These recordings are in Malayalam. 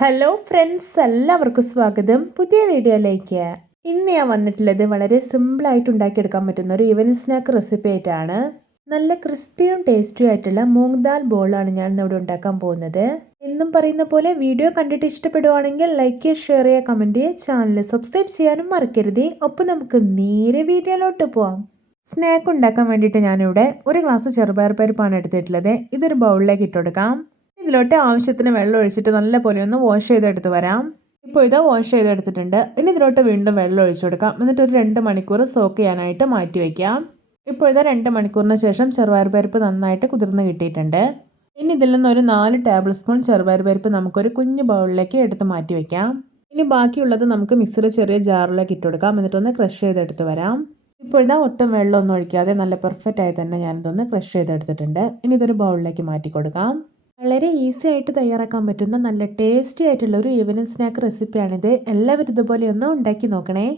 ഹലോ ഫ്രണ്ട്സ് എല്ലാവർക്കും സ്വാഗതം. പുതിയ വീഡിയോയിലേക്ക്. ഇന്ന് ഞാൻ വന്നിട്ടുള്ളത് വളരെ സിമ്പിളായിട്ട് ഉണ്ടാക്കിയെടുക്കാൻ പറ്റുന്ന ഒരു ഈവനിങ് സ്നാക്ക് റെസിപ്പി ആയിട്ടാണ്. നല്ല ക്രിസ്പിയും ടേസ്റ്റിയും ആയിട്ടുള്ള മൂങ് ദാൽ ബോളാണ് ഞാൻ ഇന്നിവിടെ ഉണ്ടാക്കാൻ പോകുന്നത്. എന്നും പറയുന്ന പോലെ വീഡിയോ കണ്ടിട്ട് ഇഷ്ടപ്പെടുവാണെങ്കിൽ ലൈക്ക് ചെയ്യുക ഷെയർ ചെയ്യുക കമന്റ് ചെയ്യുക ചാനൽ സബ്സ്ക്രൈബ് ചെയ്യാനും മറക്കരുത്. ഒപ്പം നമുക്ക് നേരെ വീഡിയോയിലോട്ട് പോവാം. സ്നാക്ക് ഉണ്ടാക്കാൻ വേണ്ടിയിട്ട് ഞാനിവിടെ ഒരു ഗ്ലാസ് ചെറുപയർ പരിപ്പാണ് എടുത്തിട്ടുള്ളത്. ഇതൊരു ബൗളിലേക്ക് ഇട്ടുകൊടുക്കാം. ഇതിലോട്ട് ആവശ്യത്തിന് വെള്ളം ഒഴിച്ചിട്ട് നല്ലപോലെ ഒന്ന് വാഷ് ചെയ്തെടുത്ത് വരാം. ഇപ്പോൾ ഇത് വാഷ് ചെയ്തെടുത്തിട്ടുണ്ട്. ഇനി ഇതിലോട്ട് വീണ്ടും വെള്ളം ഒഴിച്ചു കൊടുക്കാം. എന്നിട്ട് ഒരു രണ്ട് മണിക്കൂർ സോക്ക് ചെയ്യാനായിട്ട് മാറ്റി വയ്ക്കാം ഇപ്പോൾ ഇതാ രണ്ട് മണിക്കൂറിന് ശേഷം ചെറുപയർ പരിപ്പ് നന്നായിട്ട് കുതിർന്ന് കിട്ടിയിട്ടുണ്ട്. ഇനി ഇതിൽ നിന്ന് ഒരു നാല് ടേബിൾ സ്പൂൺ ചെറുപയർ പരിപ്പ് നമുക്കൊരു കുഞ്ഞു ബൗളിലേക്ക് എടുത്ത് മാറ്റി വയ്ക്കാം ഇനി ബാക്കിയുള്ളത് നമുക്ക് മിക്സിയുടെ ചെറിയ ജാറിലേക്ക് ഇട്ട് കൊടുക്കാം. എന്നിട്ടൊന്ന് ക്രഷ് ചെയ്തെടുത്ത് വരാം. ഇപ്പോൾ ഇതാ ഒട്ടും വെള്ളമൊന്നും ഒഴിക്കാതെ നല്ല പെർഫെക്റ്റ് ആയി തന്നെ ഞാനിതൊന്ന് ക്രഷ് ചെയ്തെടുത്തിട്ടുണ്ട്. ഇനി ഇതൊരു ബൗളിലേക്ക് മാറ്റി കൊടുക്കാം. വളരെ ഈസി ആയിട്ട് തയ്യാറാക്കാൻ പറ്റുന്ന നല്ല ടേസ്റ്റി ആയിട്ടുള്ള ഒരു ഈവനിങ് സ്നാക്ക് റെസിപ്പിയാണിത് എല്ലാവരും ഇതുപോലെ ഒന്ന് ഉണ്ടാക്കി നോക്കണേ.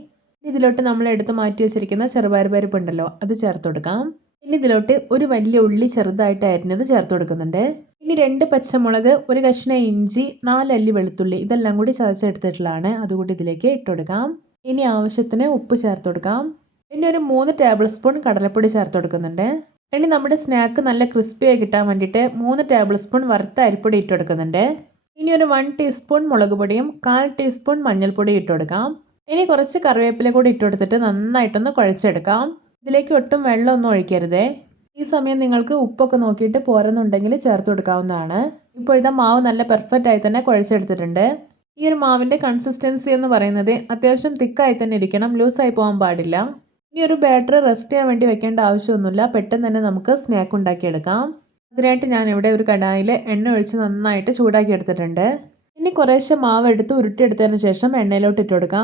ഇതിലോട്ട് നമ്മൾ എടുത്ത് മാറ്റി വെച്ചിരിക്കുന്ന ചെറുപയർ പരിപ്പ് ഉണ്ടല്ലോ അത് ചേർത്ത് കൊടുക്കാം. ഇനി ഇതിലോട്ട് ഒരു വലിയ ഉള്ളി ചെറുതായിട്ട് അരിഞ്ഞത് ചേർത്ത് കൊടുക്കുന്നുണ്ട്. ഇനി രണ്ട് പച്ചമുളക് ഒരു കഷ്ണ ഇഞ്ചി നാലല്ലി വെളുത്തുള്ളി ഇതെല്ലാം കൂടി ചതച്ചെടുത്തിട്ടുള്ളതാണ്. അതുകൂടി ഇതിലേക്ക് ഇട്ട് കൊടുക്കാം. ഇനി ആവശ്യത്തിന് ഉപ്പ് ചേർത്ത് കൊടുക്കാം. പിന്നെ ഒരു മൂന്ന് ടേബിൾ സ്പൂൺ കടലപ്പൊടി ചേർത്ത് കൊടുക്കുന്നുണ്ട്. ഇനി നമ്മുടെ സ്നാക്ക് നല്ല ക്രിസ്പിയായി കിട്ടാൻ വേണ്ടിയിട്ട് മൂന്ന് ടേബിൾ സ്പൂൺ വറുത്ത അരിപ്പൊടി ഇട്ട് കൊടുക്കുന്നുണ്ട് ഇനി ഒരു വൺ ടീസ്പൂൺ മുളക് പൊടിയും കാൽ ടീസ്പൂൺ മഞ്ഞൾപ്പൊടി ഇട്ട് കൊടുക്കാം ഇനി കുറച്ച് കറിവേപ്പില കൂടി ഇട്ട് കൊടുത്തിട്ട് നന്നായിട്ടൊന്ന് കുഴച്ചെടുക്കാം. ഇതിലേക്ക് ഒട്ടും വെള്ളമൊന്നും ഒഴിക്കരുതേ. ഈ സമയം നിങ്ങൾക്ക് ഉപ്പൊക്കെ നോക്കിയിട്ട് പോരുന്നുണ്ടെങ്കിൽ ചേർത്ത് കൊടുക്കാവുന്നതാണ്. ഇപ്പോൾ ഇതാ മാവ് നല്ല പെർഫെക്റ്റ് ആയി തന്നെ കുഴച്ചെടുത്തിട്ടുണ്ട്. ഈ ഒരു മാവിന്റെ കൺസിസ്റ്റൻസി എന്ന് പറയുന്നത് അത്യാവശ്യം തിക്കായി തന്നെ ഇരിക്കണം ലൂസായി പോകാൻ പാടില്ല. ഇനി ഒരു ബാറ്ററി റെസ്റ്റ് ചെയ്യാൻ വേണ്ടി വെക്കേണ്ട ആവശ്യമൊന്നുമില്ല. പെട്ടെന്ന് തന്നെ നമുക്ക് സ്നാക്ക് ഉണ്ടാക്കിയെടുക്കാം. അതിനായിട്ട് ഞാൻ ഇവിടെ ഒരു കടായിൽ എണ്ണ ഒഴിച്ച് നന്നായിട്ട് ചൂടാക്കി എടുത്തിട്ടുണ്ട്. ഇനി കുറേശ്ശെ മാവ് എടുത്ത് ഉരുട്ടിയെടുത്തതിന് ശേഷം എണ്ണയിലോട്ട് ഇട്ട്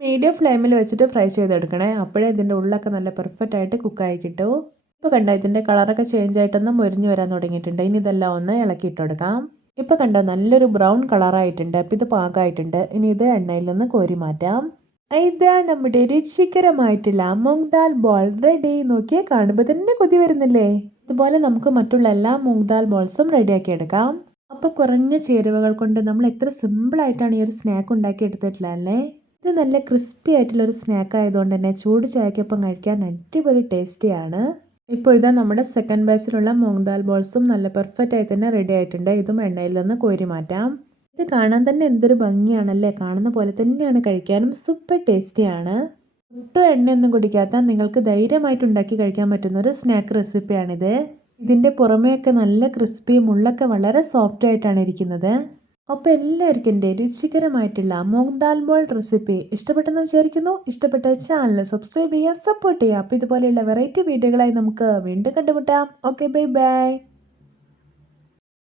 മീഡിയം ഫ്ലെയിമിൽ വെച്ചിട്ട് ഫ്രൈ ചെയ്തെടുക്കണേ. അപ്പോഴേ ഇതിന്റെ ഉള്ളൊക്കെ നല്ല പെർഫെക്റ്റ് ആയിട്ട് കുക്കായി കിട്ടൂ. ഇപ്പോൾ കണ്ട ഇതിന്റെ കളറൊക്കെ ചേഞ്ച് ആയിട്ടൊന്ന് മുരിഞ്ഞ് വരാൻ തുടങ്ങിയിട്ടുണ്ട്. ഇനി ഇതെല്ലാം ഒന്ന് ഇളക്കി ഇട്ടെടുക്കാം ഇപ്പോൾ കണ്ടോ നല്ലൊരു ബ്രൗൺ കളറായിട്ടുണ്ട് അപ്പോൾ ഇത് പാകമായിട്ടുണ്ട് ഇനി ഇത് എണ്ണയിൽ നിന്ന് കോരി മാറ്റാം. ഇതാ നമ്മുടെ രുചികരമായിട്ടുള്ള മൂങ് ദാൽ ബോൾ റെഡി നോക്കിയേ കാണുമ്പോൾ തന്നെ കൊതി വരുന്നില്ലേ? ഇതുപോലെ നമുക്ക് മറ്റുള്ള എല്ലാ മൂങ് ദാൽ ബോൾസും റെഡിയാക്കി എടുക്കാം. അപ്പോൾ കുറഞ്ഞ ചേരുവകൾ കൊണ്ട് നമ്മൾ എത്ര സിമ്പിളായിട്ടാണ് ഈ ഒരു സ്നാക്ക് ഉണ്ടാക്കി എടുത്തിട്ടുള്ളതല്ലേ ഇത് നല്ല ക്രിസ്പി ആയിട്ടുള്ള ഒരു സ്നാക്ക് ആയതുകൊണ്ട് തന്നെ ചൂട് ചായക്കൊപ്പം കഴിക്കാൻ അടിപൊളി ടേസ്റ്റിയാണ് ഇപ്പോൾ ഇതാ നമ്മുടെ സെക്കൻഡ് ബാച്ചിലുള്ള മൂങ് ദാൽ ബോൾസും നല്ല പെർഫെക്റ്റ് ആയി തന്നെ റെഡി ആയിട്ടുണ്ട്. ഇതും എണ്ണയിൽ നിന്ന് കോരി മാറ്റാം. ഇത് കാണാൻ തന്നെ എന്തൊരു ഭംഗിയാണല്ലേ? കാണുന്ന പോലെ തന്നെയാണ് കഴിക്കാനും സൂപ്പർ ടേസ്റ്റിയാണ് ഒട്ടും എണ്ണയൊന്നും കുടിക്കാത്ത നിങ്ങൾക്ക് ധൈര്യമായിട്ട് ഉണ്ടാക്കി കഴിക്കാൻ പറ്റുന്ന ഒരു സ്നാക്ക് റെസിപ്പിയാണിത് ഇതിന്റെ പുറമേയൊക്കെ നല്ല ക്രിസ്പിയും ഉള്ളൊക്കെ വളരെ സോഫ്റ്റ് ആയിട്ടാണ് ഇരിക്കുന്നത്. അപ്പോൾ എല്ലാവർക്കും എന്റെ രുചികരമായിട്ടുള്ള മൂങ് ദാൽ ബോൾ റെസിപ്പി ഇഷ്ടപ്പെട്ടെന്ന് വിചാരിക്കുന്നു. ഇഷ്ടപ്പെട്ട ചാനൽ സബ്സ്ക്രൈബ് ചെയ്യുക സപ്പോർട്ട് ചെയ്യുക. അപ്പോൾ ഇതുപോലെയുള്ള വെറൈറ്റി വീഡിയോകളായി നമുക്ക് വീണ്ടും കണ്ടുമുട്ടാം. Okay bye bye